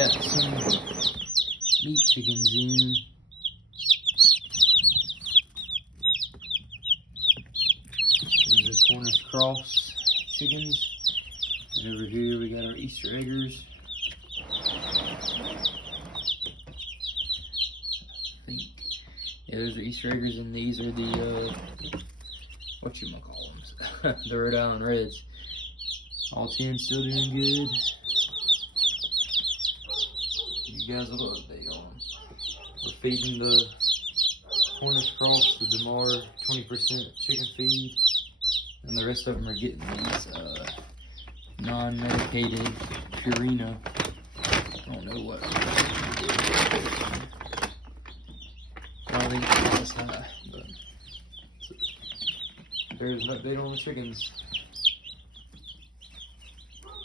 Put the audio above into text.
got some meat chickens in. These are Cornish cross chickens. And over here we got our Easter eggers. Yeah, those are Easter eggers, and these are the, whatchamacallums, the Rhode Island Reds. All 10 still doing good. You guys will update on them. We're feeding the Cornish cross, the Demar 20% chicken feed, and the rest of them are getting these non-medicated Purina. I don't know what. Probably not as high, but there's an update on the chickens.